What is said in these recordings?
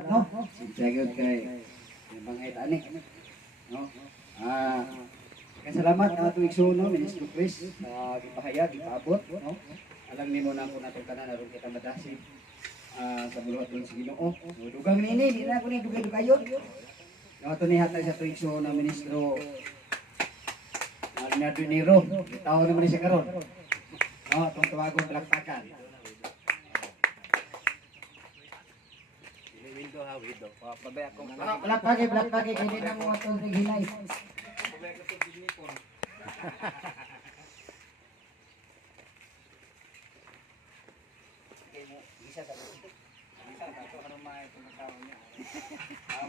no? Sige kay bangay ani. No? Kasalamat na ato igsuno Ministro Chris sa gipahayag, gipaabot, no? Alam nimo na ko natong tanan aron kita madasig sa buluhaton sa Ginoo. So dugang nini, di na ko ni dugay-dugayon. No ato ni hatag sa tuig igsuno na ministro Leonardo Nero. Tawo naman siya karon. No, atong tawagon palakpakan. Black pagi kini na mo atong hinay.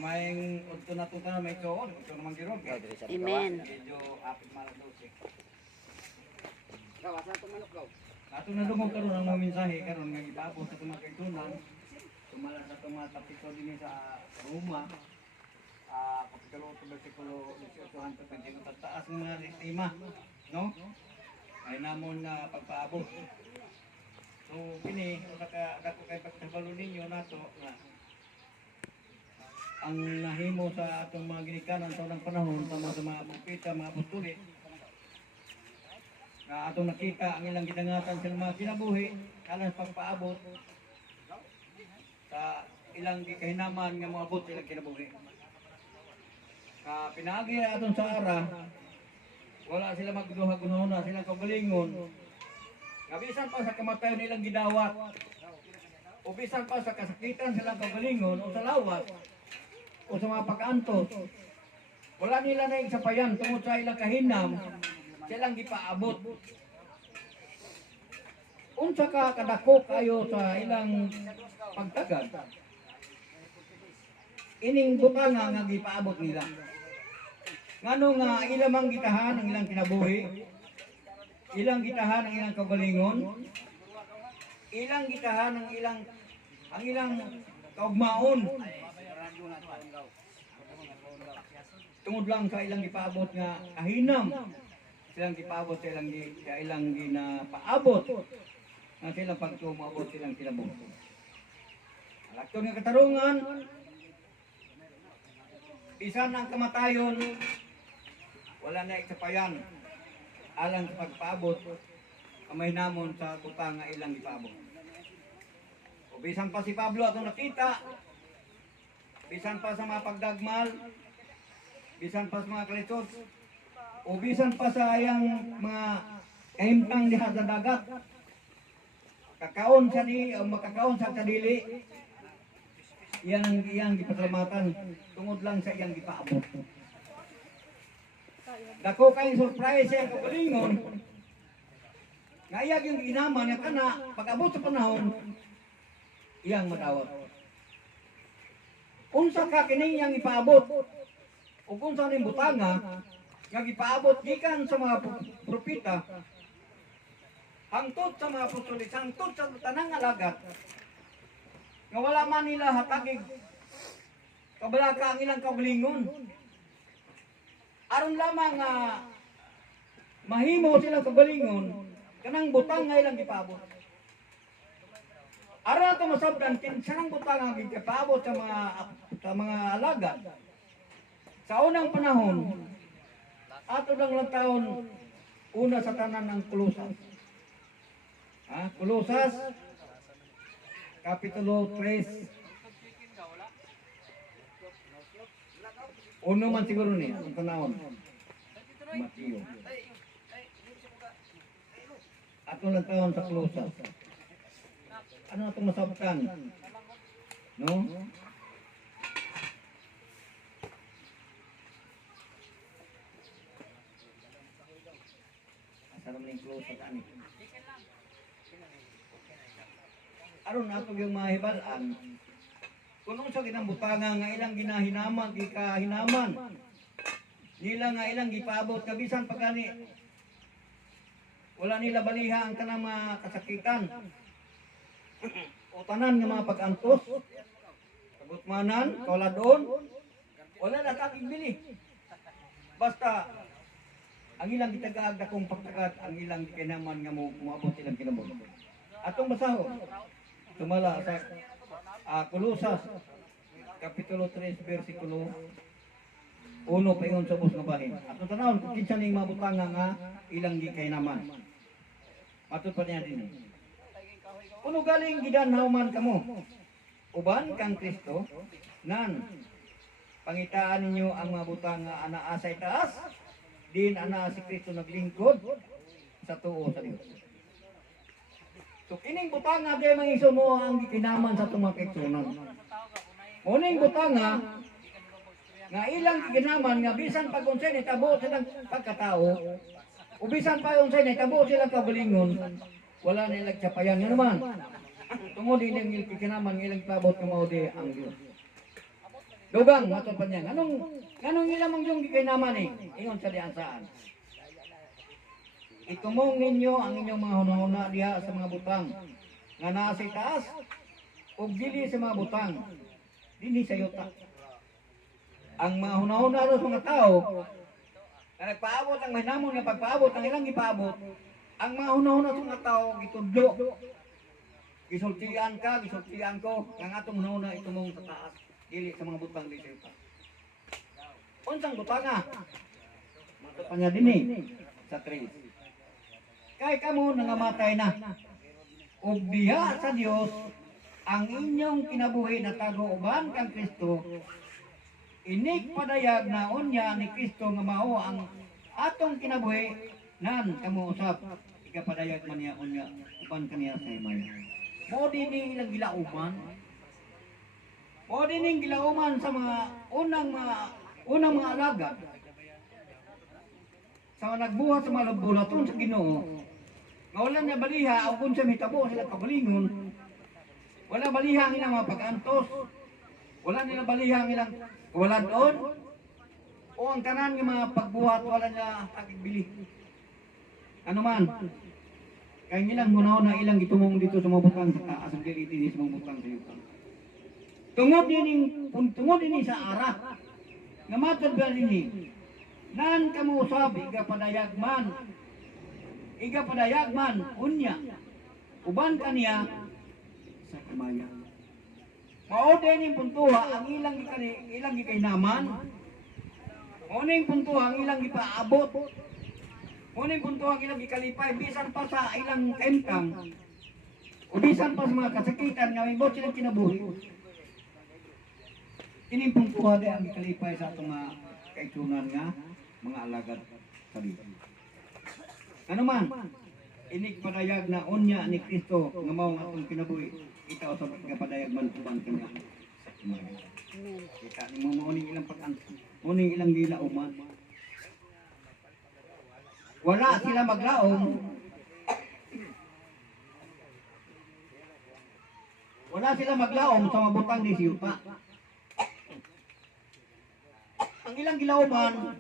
May udto na tuta may tuon, ito naman giro. Amen. Medyo apit malado. Gawa sa manok gaw. Ato na dumog karon ang mga mensahe karon nga ibabaw sa mga kaitunan. Tumala sa mga tapiko din sa Roma. Kapitulo 8 bersikulo 18 hangtod sa taas ng mga tema, no? Ay namon na pagpaabot. So kini ako kay pagtabalo ninyo nato na ang nahimo sa atong mga ginikanan sa unang panahon sa mga propeta, mga apostol na atong nakita ang ilang gidangatan sa mga kinabuhi alang sa pagpaabot sa ilang gikahinaman nga mga abot ilang kinabuhi. Pinagi atong sa ara, wala sila magduha-gunahon, sila kagalingon. Bisan pa sa kamatayon nilang gidawat, o bisan pa sa kasakitan silang kagalingon o sa lawas, o sa mga pag-antos, wala nila na sapayan tungod sa ilang kahinam, silang gipaabot. Unsa ka kadako kayo sa ilang pagtagad, ining butanga nga gipaabot nila. Ngano nga ilamang gitahan ang ilang kinabuhi, ilang gitahan ang ilang kagalingon, ilang gitahan ang ilang kaugmaon. Tungod lang sa ilang gipaabot nga kahinam, silang gipaabot sa ilang ginapaabot, nga silang pagtumaabot silang kinabuhi. Alakton nga katarungan, bisan ang kamatayon, wala na iksapayan alang sa pagpaabot kamay namon sa butang nga ilang ipaabot. O bisan pa si Pablo atong nakita, bisan pa sa mga pagdagmal, bisan pa sa mga kalisod, o bisan pa sa ayang mga kahimtang diha sa dagat, kakaon sa makakaon sa kadili, yan ang iyang gipasalamatan tungod lang sa iyang gipaabot. Dako kay surprise ang kagalingon. Ngayag yung ginaman niya kana pag-abot sa panahon iyang madawat. Unsa ka kini yang ipaabot? Ug unsa ning butanga nga gipaabot gikan sa mga propeta hangtod sa mga apostoles, hangtod sa tanang alagad. Nga wala man nila hatagig kabalaka ang ilang kagalingon. Aron lamang mahimo sila kagalingon kanang butang nga ilang gipaabot. Aron ato masabtan kinsa butang nga gipaabot sa mga alagad. Sa unang panahon, ato lang taon una sa tanan ng Kolosas. Kolosas Kapitulo 3. Uno man siguro ni ang tanawon. Mateo. Ato lang taon sa Kolosas. Ano atong masabtan? No? Asa naman yung Kolosas ani? Aron ato yung mahibalan. Kung sa ginambutanga nga ilang ginahinaman, gikahinaman, nila nga ilang gipaabot, kabisan pagkani, wala nila baliha ang kanang mga kasakitan, o tanan nga mga pag-antos, kagutmanan, kauladon, wala na kakigbili. Basta, ang ilang gitagaag na kung pagtagad, ang ilang gikahinaman nga mo kumabot ilang kinabot. Atong basahon, tumala sa Kolosas Kapitulo 3, versikulo 1 paingon sa ubos nga bahin. At tanawon kung kinsa ning mabutanga nga ilang gikainaman. Matod pa niya din. Kuno galing gidanhawman kamo. Uban kang Kristo nan pangitaan ninyo ang mga butang nga anaa sa itaas, din anaa si Kristo naglingkod sa tuo sa Dios. So kining butang nga di mangiso mo ang gikinaman sa tumakiksunan. Muning butang nga ilang gikinaman nga bisan pag unsay nitabo silang pagkatao, o bisan pa unsay nitabo silang kabalingon, wala nilang kapayan nga naman. Tungod din ang gikinaman nga ilang tabot nga mao di ang Dios. Dugang matod pa niya. Anong ilamang yung gikinaman eh? Ingon sa diyan saan. Itumong ninyo ang inyong mga hunahuna diha sa mga butang nga naa sa taas ug dili sa mga butang dinhi sa yuta. Ang mga hunahuna ro sa mga tao na nagpaabot ang mahinamon nga pagpaabot ang ilang ipaabot, ang mga hunahuna sa mga tao gitudlo. Gisultian ka, gisultian ko, nga atong hunahuna itumong sa taas. Dili sa mga butang di sa unsang butanga matod pa niya dinhi sa 3 kay kamo nangamatay na ug diha sa Dios ang inyong kinabuhi na tago uban kang Kristo inig padayag na unya ni Kristo nga mao ang atong kinabuhi nan kamo usab igapadayag man niya unya uban kaniya sa himay mo dinhi ilang gilauman. O dining gilauman sa mga unang mga alagad sa mga nagbuhat sa mga laboraton sa Ginoo nga wala na baliha o kung sa mitabo sila kabalingon wala baliha ang ilang mga pag-antos wala nila baliha ang ilang kawaladon o ang tanan ng mga pagbuhat wala nila tagigbili ano man kaya nilang gunaw na ilang gitumong dito sa mga butang sa taas ang dili sa mga butang sa yuta. Tungod din sa ara nga matod ba dinhi nan kamo usab igapadayagman unya uban kaniya sa kamaya mao din puntuha ang ilang gikainaman uning puntuha ang ilang gipaabot uning puntuha ang ilang gikalipay bisan pa sa ilang kentang o bisan pa sa mga kasakitan nga mibot silang kinabuhi. Ining pungkuha di ang ikalipay sa itong mga kaitunan nga mga alagad sa Dios. Ano man, inig padayag na unya ni Kristo nga mao nga atong kinabuhi. Itaw sa pagkapadayag man uban kanya sa imahe. Kita ni mo uning ilang pag-anto, uning ilang gilauman. Wala sila maglaom. Wala sila maglaom sa mabutang ni Siyuta. Ang ilang gilauman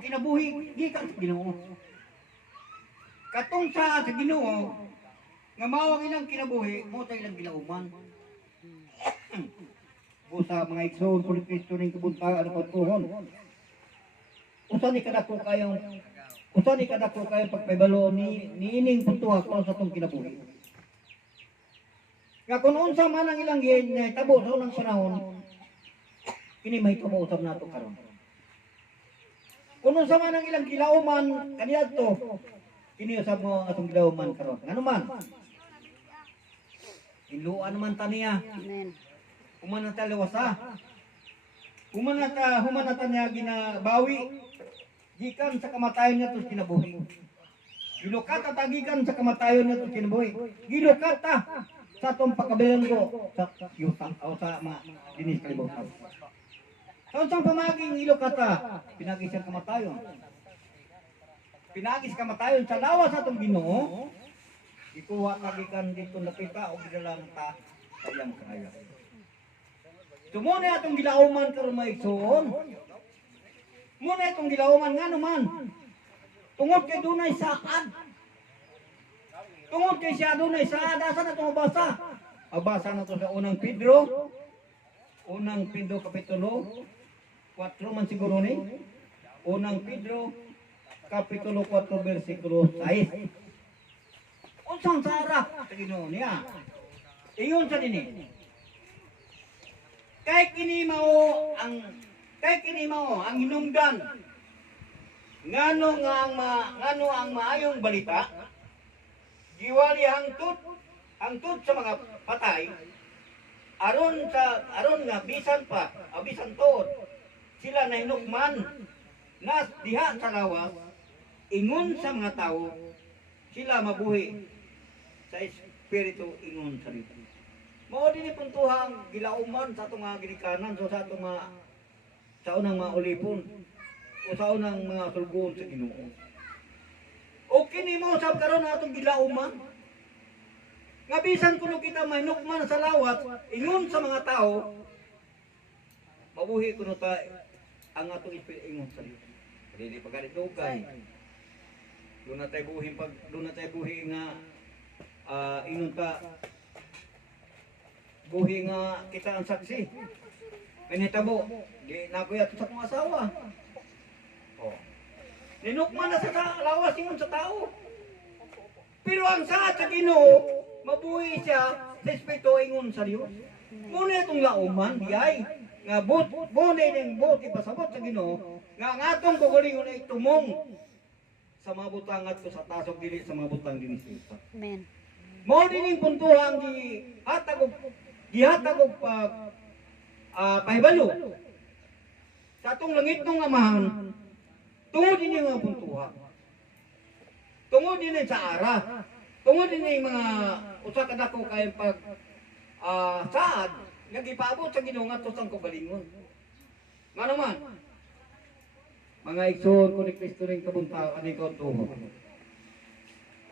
kinabuhi gikan sa Ginoo. Katong sa Ginoo nga mao ang ilang kinabuhi mo ta ilang gilauman. Busa mga igsoon ko ni Kristo ning kabuntagan at pagtuhon. Usa ni kadako kayong pagpaybalo ni ining puntuha ko sa tong kinabuhi. Nga kung unsa man ang ilang tabo sa unang panahon kini may kumuusap nato karon. Kuno sa man ang ilang gilauman kaniadto, kini usab mo atong gilauman karon. Ngano man? Iluan man taniya. Amen. Human ta lawasa. Human ta niya ginabawi gikan sa kamatayon niya tus kinabuhi. Gilukata tagikan sa kamatayon niya tus kinabuhi. Gilukata sa atong pagkabilanggo sa yuta o sa mga dinis kalibutan. Sa pamaging ilokata, pinagis ang kamatayon. Pinagis kamatayon sa lawas atong Ginoo, ikuha kagikan dito napita o gidalang ta sayang kaya. Muna atong gilauman karon maigsoon. Muna atong gilauman ngano man. Tungod kay dunay saad. Tungod kay siya dunay saad asa na to mabasa. Mabasa na to sa unang Pedro kapitulo 4 man siguro ni. Unang Pedro kapitulo 4 bersikulo 6. Unsang sara sa Ginoo niya? Iyon sa dinhi. Kay kini mao ang hinungdan. Ngano ang maayong balita giwali hangtod sa mga patay aron nga bisan tuod sila nahinukman na diha sa lawas ingon sa mga tao sila mabuhi sa espiritu ingon sa rito. Mao din puntuhang gilauman sa atong mga ginikanan so sa atong mga sa unang mga ulipon o sa unang mga sulgoon sa Ginoo. O kini mo sab karon atong gilauman. Nga bisan kuno kita mahinukman sa lawat ingon sa mga tao mabuhi kuno ta ang atong espiritu ingon sa Ginoo. Dili pagalit dugay. Doon na tayo buhi nga ingon ta buhi nga kita ang saksi. Pinitabo, di na ko yato sa kong asawa. Oh. Ninukman na sa lawas ingon sa tao. Pero ang saad sa Ginoo, mabuhi siya sa espiritu ingon sa Dios. Muna itong lauman, di ay nga muna yung ipasabot sa Ginoo, nga ang atong kukulingon ay tumong sa mga butang at sa tasok dili sa mga butang dinisita. Amen. Mao din yung puntuhan gihatag og pahibalo sa atong langit ng amahan tungod din yung mga puntuhan. Tungod din sa ara. Tungod din yung mga usa ka dako kay pag saad nga gipaabot sa Ginoo ngadto sa kaugalingon. Nga naman mga igsoon ko ni Kristo ring kabuntaw ani ko tuho.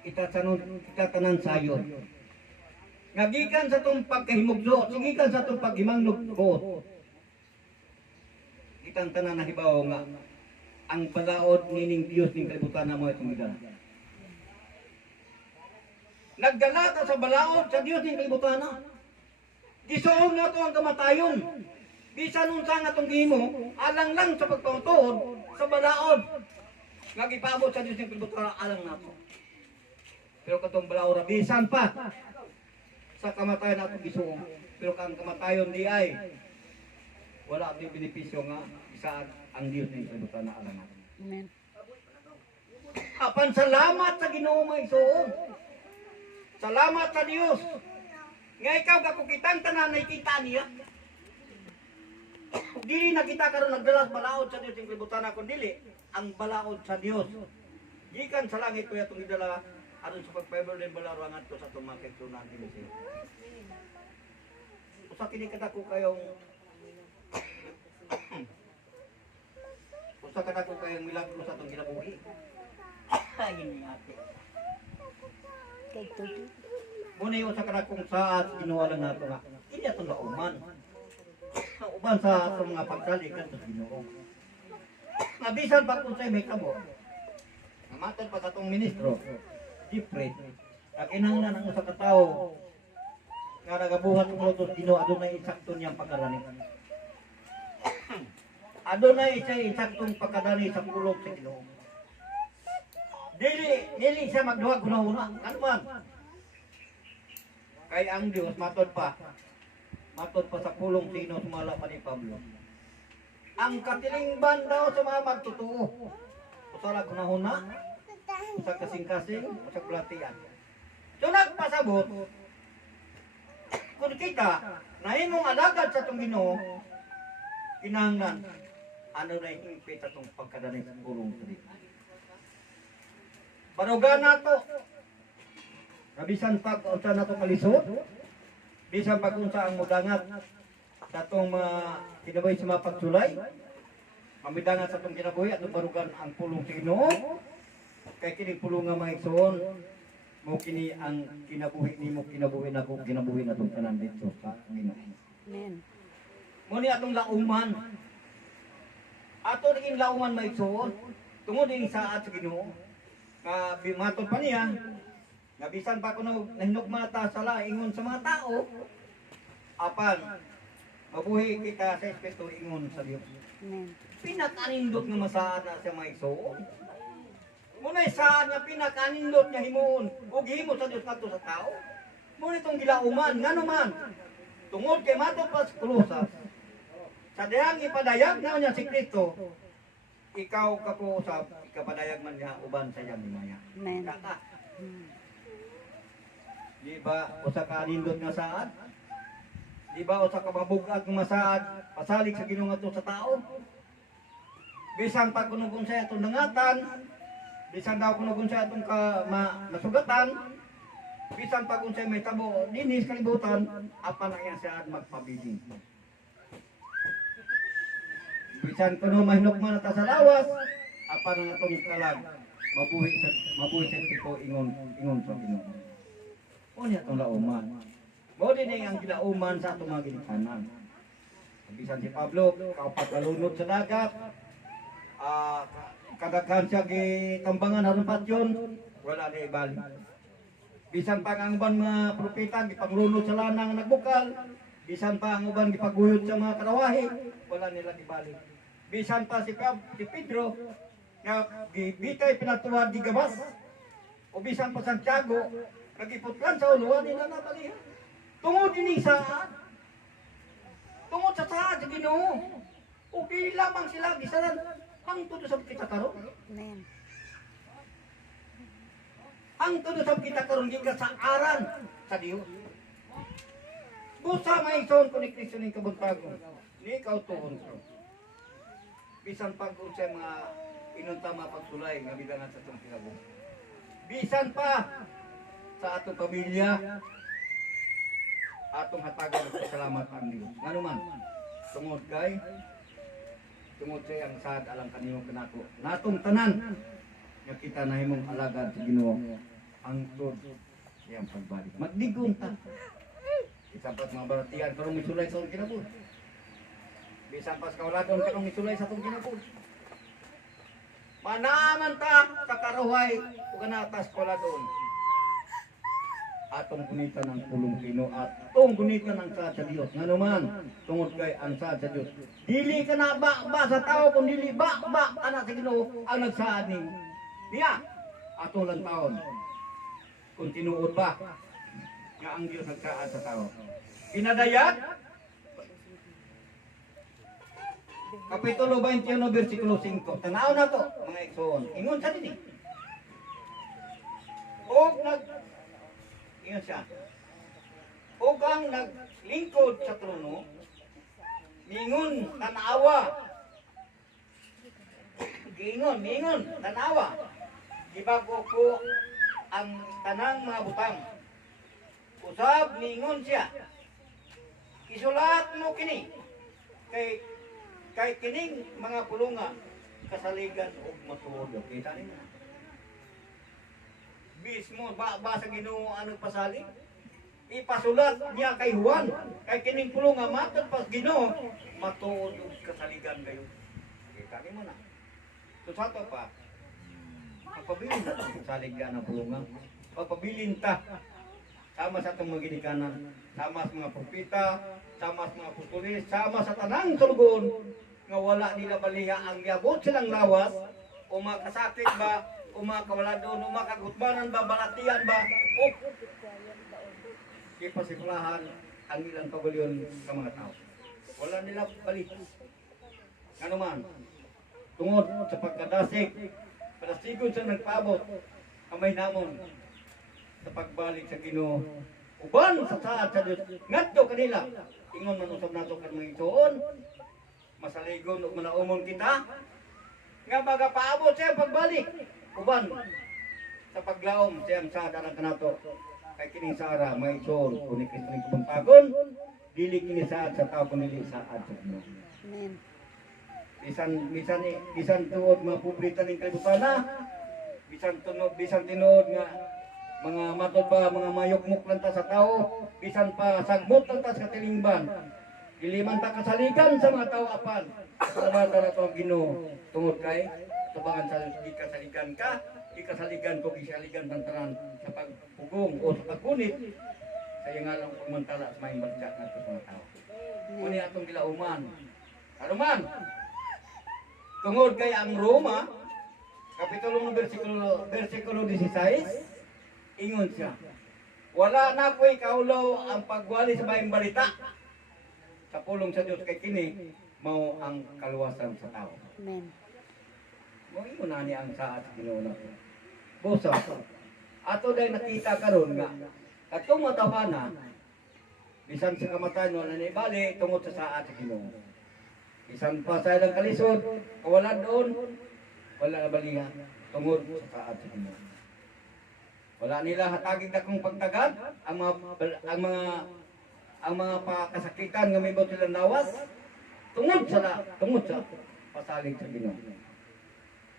Kita tanan sayon. Nga gikan sa itong pagkahimugso, gikan sa itong paghimangnugbot. Kitang tanan na hibaw nga, ang balaod nining Diyos ning kalibutan na mo itong gidala. Nagdala ka sa balaod sa Diyos ning kalibutan na. Gisuong na ito ang kamatayon. Bisan unsa nga itong gimo, alang lang sa pagpangtuod sa balaod. Nga gipabot sa Diyos ning kalibutan na alang na ito. Pero katong balaod bisan pa sa kamatayon nato gisuong. Pero kang kamatayon di ay wala di benepisyo nga isaad ang Dios ning kalibutan na alang natin. Amen. Apan salamat sa Ginoo may igsoon. Salamat sa Dios. Nga ikaw kakukitang tanan nakita niya. Dili na kita karon nagdalas balaod sa Dios ning kalibutan na kun dili ang balaod sa Dios. Gikan sa langit ko atong gidala aron sa pagpayabol din balaod ngadto sa atong mga kaigsuonan dinhi siya. Usa kini kadako kayong usa kadako kayong milagro sa atong kinabuhi. Ay ni ate. Kay tuti. Muna yung sa kadakong saat ginawa lang nato nga. Ini atong lauman. Uban sa atong mga pagsalig kadto sa Ginoo. Nabisan pa kung sa'y may kabo. Namatod pa sa atong ministro. Different. Kinahanglan ang usa ka tawo nga nagabuhat ng utos Ginoo adunay insakto niyang pagkarani. Adunay insaktong pagkarani sa pulong sa Ginoo. Dili siya magduha kuna-una. Ano man? Kay ang Dios matod pa sa pulong sino sumala pa ni Pablo. Ang katilingban daw sa mga magtotoo. Usara kunahuna, usa kasing-kasing, usa platian. So nagpasabot, kung kita, nahimong alagad sa itong Ginoo, kinahanglan, ano na hingpit atong pagkadani sa pulong sa dito. Barugan na to. Nabisan pag unsa na to kalisod, bisan pag unsa ang mudangat sa itong mga kinabuhi sa mga pagsulay, mamidangat sa itong kinabuhi at barugan ang pulong sa Ginoo, kay kining pulong nga mga igsoon, mo kini ang kinabuhi nimo kinabuhi nako kinabuhi natong tanan dito sa Ginoo. Amen. Mo ni atong lauman. Ato ning lauman may igsoon tungod ning saad sa Ginoo. Nga bimatod pa niya, nga bisan pa kuno nahinugmata sala ingon sa mga tao. Apan mabuhi kita sa espiritu ingon sa Dios. Amen. Pinakanindot nga masaad na siya may igsoon. Muna'y saan nga pinakanindot niya himuon o gihimo sa Diyos nato sa tao. Muna itong gilauman, nga naman, tungod kay matod pa sa krusas, Sa diyang ipadayag na niya si Kristo, ikaw kakuusap, ikapadayag man niya uban sa iyang himaya. Amen. Kata, Mm. di ba usa ka nindot nga saad? Di ba usa ka mabugat nga masaad pasalig sa Ginoo ngadto sa tao? Bisan pa kuno kung sa atong nangatan, bisan daw kuno kung sa atong nasugatan, bisan pa kung sa may tabo dinis kalibutan, apan ang iyang saad magpabiling. Bisan kuno mahinukman ta sa lawas, apan ang atong kalag mabuhi sa tipo ingon sa Ginoo. Unya atong lauman. Mo din ang gilauman sa atong mga ginikanan. Bisan si Pablo, kaupat kalunod sa dagat, kadaghan siya gitambangan aron patyon, wala na ibalik. Bisan pa ang uban mga propeta gipanglunod sa lanang nagbukal, bisan pa ang uban gipaguyod sa mga karawahi, wala nila ibalik. Bisan pa si Pedro nga gibitay pinatuwad di gabas, o bisan pa Santiago nagiputlan sa ulo nila na balihan. Tungod ini saad, tungod sa saad sa Ginoo, o di lamang sila gisaran hangtod sa kita karon. Amen. Hangtod sa kita karon gikan sa aran sa Dios. Busa may ison ko ni Kristo ning kabuntagon. Ni ikaw tuon ko. Bisan pa kung sa mga inuntama pagsulay nga bidangan sa atong kinabuhi. Bisan pa sa atong pamilya, atong hatagan og salamat ang Dios. Ngano man, tungod sa ang saad alang kanimo kanako. Natong tanan nga kita nahimong alagad sa Ginoo hangtod siyang pagbalik. Magdigong ta. Bisan pa sa mga baratian karong misulay sa atong kinabuhi. Bisan pa sa kauladon karong misulay sa atong kinabuhi. Manaman ta sa karuhay ug kanatas kauladon. Atong gunitan ang pulong Pino at atong gunitan ang saad sa Dios. Nga naman, tungod kay ang saad sa Dios. Dili ka na ba sa tao, kung dili ba anak sa Ginoo ang nagsaad ni niya. Atong lang taon. Kung tinuod ba nga ang Dios nagsaad sa tao. Pinadayag, Kapitulo 21, versikulo 5. Tanaw na to, mga eksoon. Ingon sa dinig. Ingon siya. O kang naglingkod sa trono, mingon tanawa. Mingon tanawa. Gibago ko ang tanang mga butang. Usab mingon siya. Isulat mo kini kay kining mga pulunga kasaligan og matuod. Kita niyo. Mismo ba sa Ginoo anong pasalig? Ipasulat niya kay Juan, kay kining pulunga matod pas Ginoo, matuod og kasaligan kayo. Kita ni mo na. So sa to pa, magpabilin na ang kasaligan ng pulunga. Magpabilin ta sama sa atong mga ginikanan, sama sa mga propeta, sama sa mga apostoles, sama sa tanang sulugon nga wala nila baliya ang yabot silang lawas o makasakit ba o makawala doon, o makagutmanan ba, balatian ba, o ipasiplahan ang ilang pagulyon sa mga tao. Wala nila balik. Ano man, tungod sa pagkadasig, padasigod sa nagpaabot, kamay namon sa pagbalik sa Ginoo. Uban sa saad sa Diyos, ngadto kanila, ingon man usab nato kan mga itoon, masaligon ug manaumon kita, nga magapaabot siya pagbalik. Uban sa paglaom siyang saad alang kanato kay kining sara may sol kuning Kristo ning kabuntagon dili kini saad sa tao kundi saad sa Ginoo. Amen. Bisan tuod mga pubrita ning kalibutan, bisan tinuod nga mga matod pa mga mayukmok lang ta sa tao, bisan pa sagmot lang ta sa katilingban. Dili man ta kasaligan sa mga tao apan salamat na to Ginoo tungod kay tubangan sa ikasaligan ka, ikasaligan ko isaligan bantaran sa pagpugong o sa pagkunit sa nga lang pagmantala sa may barja nato sa mga tao. Kuni atong gilauman. Aruman. Tungod kay ang Roma kapitulo ng versikulo 16 ingon siya. Wala na ko'y kaulaw ang pagwali sa mayong balita sa pulong sa Diyos kay kini mao ang kaluwasan sa tao. Amen. Mo imo na ni ang saad sa Ginoo nato. Busa. Ato day nakita karon nga katong matawhana bisan sa kamatayon wala na ibali tungod sa saad sa Ginoo. Bisan pa sa ilang kalisod, kawalan doon, wala na balihan tungod sa saad sa Ginoo. Wala nila hatagig dakong pagtagad ang mga kasakitan nga may botilang lawas tungod sa pasalig sa Ginoo.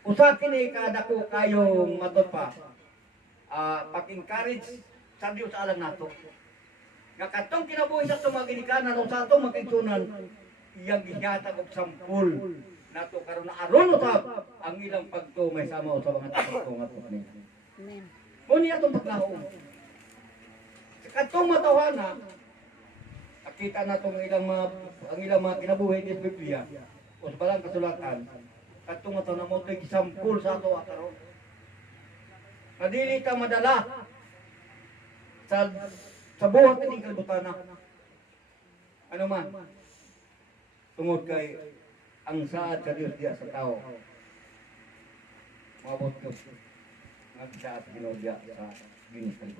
Usa kini kadako kayong matud pa. Pag-encourage sa Dios sa alam nato. Nga katong kinabuhi sa mga ginikanan o sa atong magkaigsunan, iyang gihatag og sampul nato karon na aron usab ang ilang pagtumay sama sa mga tao nga to nila. Amen. Muni atong paglaom. Sa katong matawhana, nakita nato ang ilang mga kinabuhi sa Biblia o sa balang kasulatan. Katong matawhana mo tay gisampul sa ato karon. Kadili ta madala sa buhat ni kalbutan. Ano man? Tungod kay ang saad sa Dios diya sa tao. Mabot ko. Ang saad sa Ginoo diya sa ginisal.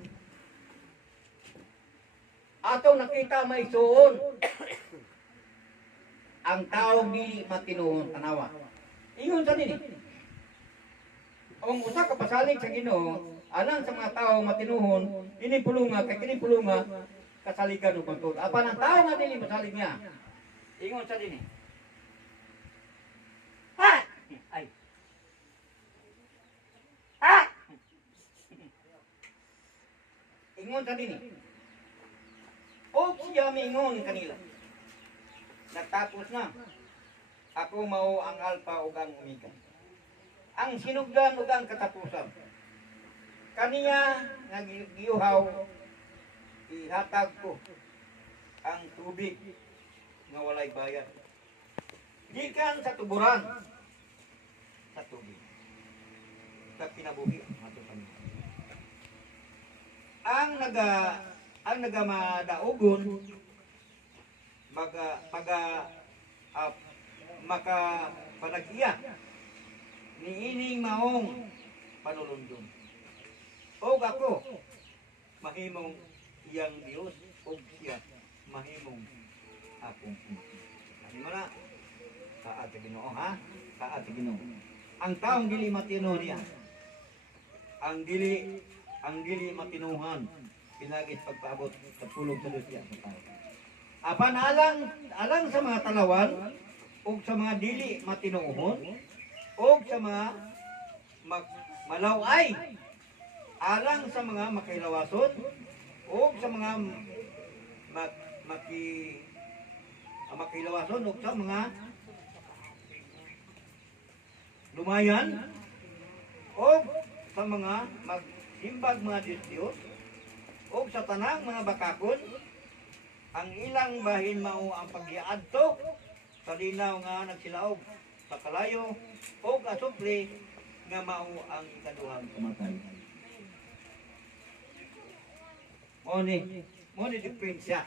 Atong nakita may suon. Ang tao dili matinuon tanawa. Ingon sa nini. Ang usa ka pasalig sa Ginoo, alang sa mga tao matinuhon, inipulunga kay kinipulunga kasaligan ug bantod. Apan ang tao nga dili masalig niya. Ingon sa dinhi. Ha! Ay. Ha! Ingon sa dinhi. O siya mingon kanila. Natapos na. Ako mao ang alpha ug ang omega. Ang sinugdan ug ang katapusan. Kaniya nga giuhaw ihatag ko ang tubig nga walay bayad. Gikan sa tuburan sa tubig. Sa kinabuhi ato kami. Ang nagamadaogon maka panag-iya niining maong panulundon. Og ako mahimong iyang Dios og siya mahimong akong Dios. Kasi mo na saad sa Ginoo ha? Saad sa Ginoo. Ang taong dili matinuhan niya. Ang dili matinuhan pinagis pagpaabot sa pulong sa Dios sa tao. Apan alang sa mga talawan ug sa mga dili matinuhon ug sa mga malaway alang sa mga makailawason ug sa mga makailawason ug sa mga lumayan ug sa mga magsimbag mga Diyos ug sa tanang mga bakakon ang ilang bahin mao ang paghiadto sa linaw nga nagsilaog sa kalayo ug asupli nga mao ang ikaduhang kamatayon. Mo ni diferensya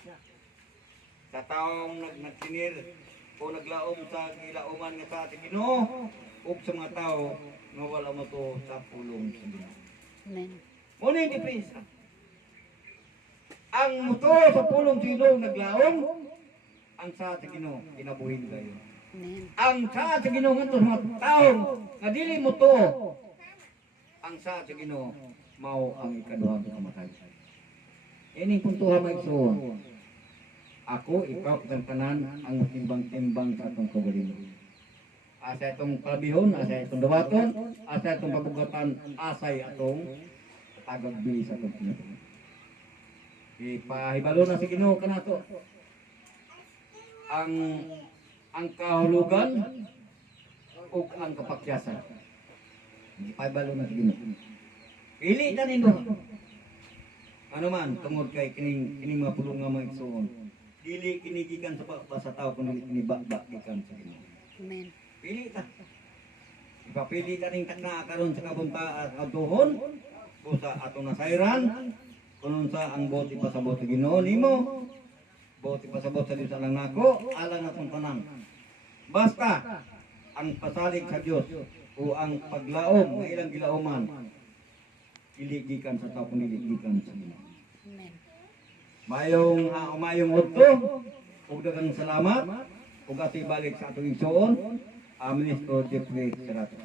sa taong nagsinir o naglaom sa gilauman nga sa ating Ginoo ug sa mga tao nga wala mo to sa pulong sa Ginoo. Amen. Mo ni diferensya. Ang muto sa pulong sa Ginoo naglaom, ang sa ating Ginoo kinabuhin kayo. Amen. Ang sa ating Ginoo ngadto sa mga tao nga dili muto, ang sa ating Ginoo mao ang ikaduhang kamatayon. Ining puntuhan maigsoon. Ako, ikaw, kitang tanan, ang timbang-timbang sa atong kaugalingon. Asa itong palabihon, asa itong dawaton, asa itong pabugatan, asay atong tagagbili sa atong pinatuloy. Ipahibalo na si Ginoo kanato. Ang kahulugan ug ang kapakyasan. Ipahibalo na si Ginoo. Pili na nino. Ano man tungod kay kining mga pulong nga maigsoon. Dili kinigikan sa tao kundi kinibak-bak gikan sa Ginoo. Amen. Pili ta. Ipapili ta ning takna karon sa kabunta at kadtuhon busa atong nasayran kunon sa ang boti pasabot sa Ginoo nimo. Boti pasabot sa Dios alang nako, alang atong tanan. Basta ang pasalig sa Dios o ang paglaom nga ilang gilauman iligikan sa tao kundi iligikan sa Ginoo. Amen. Mayong udto ug daghang salamat ug ati balik sa atong igsoon. Amen. Jeffrey Serato.